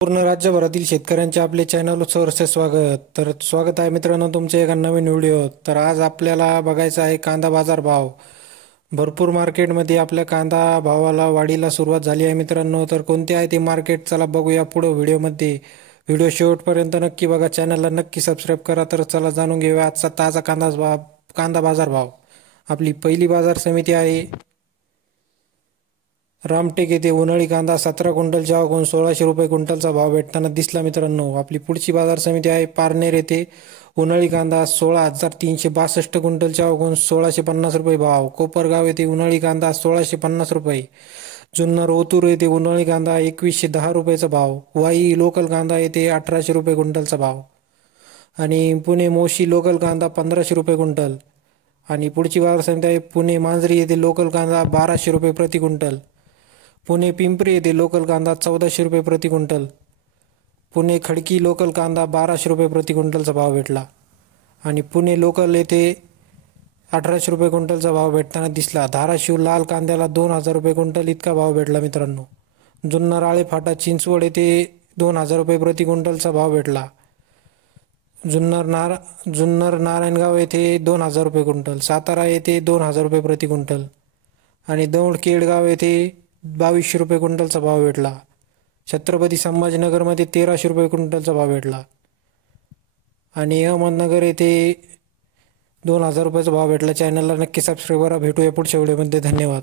पूर्ण राज्यभरातील शेतकऱ्यांचे आपले चॅनल सहर्ष स्वागत. स्वागत आहे मित्रांनो तुमचे एका नवीन व्हिडिओ. तर आज आपल्याला बघायचा आहे कांदा बाजार भाव. भरपूर मार्केटमध्ये आपल्या कांदा भावाला वाढीला सुरुवात झाली आहे मित्रांनो. तर कोणते आहे ते मार्केट चला बघूया पुढे व्हिडिओमध्ये. व्हिडिओ शेवटपर्यंत नक्की बघा, चॅनलला नक्की सबस्क्राईब करा. तर चला जाणून घेऊया आजचा ताजा कांदा बाजार भाव. आपली पहिली बाजार समिती आहे रामटेक येथे उन्हाळी कांदा 17 क्विंटलच्या अवघून 1600 रुपये क्विंटलचा भाव भेटताना दिसला मित्रांनो. आपली पुढची बाजार समिती आहे पारनेर येथे उन्हाळी कांदा 16,362 क्विंटलच्या अवघून 1650 रुपये भाव. कोपरगाव येथे उन्हाळी कांदा 1650 रुपये. जुन्नर ओतूर येथे उन्हाळी कांदा 2110 रुपयाचा भाव. वाई लोकल कांदा येथे 1800 रुपये क्विंटलचा भाव. आणि पुणे मोशी लोकल कांदा 1500 रुपये क्विंटल. आणि पुढची बाजार समिती आहे पुणे मांजरी येथे लोकल कांदा 1200 रुपये प्रति क्विंटल. पुणे पिंपरी येथे लोकल कांदा 1400 रुपये प्रति क्विंटल. पुणे खडकी लोकल कांदा 1200 रुपये प्रति क्विंटलचा भाव भेटला. आणि पुणे लोकल येथे 1800 रुपये क्विंटलचा भाव भेटताना दिसला. धाराशिव लाल कांद्याला 2000 रुपये क्विंटल इतका भाव भेटला मित्रांनो. जुन्नर आळेफाटा चिंचवड येथे 2000 रुपये प्रति क्विंटलचा भाव भेटला. जुन्नर नारायणगाव येथे 2000 रुपये क्विंटल. सातारा येथे 2000 रुपये प्रति क्विंटल. आणि दौंड केडगाव येथे 2200 रुपये क्विंटलचा भाव भेटला. छत्रपती संभाजीनगरमध्ये 1300 रुपये क्विंटलचा भाव भेटला. आणि अहमदनगर येथे 2000 रुपयाचा भाव भेटला. चॅनलला नक्की सबस्क्राईब करा. भेटूया पुढच्या व्हिडिओमध्ये. धन्यवाद.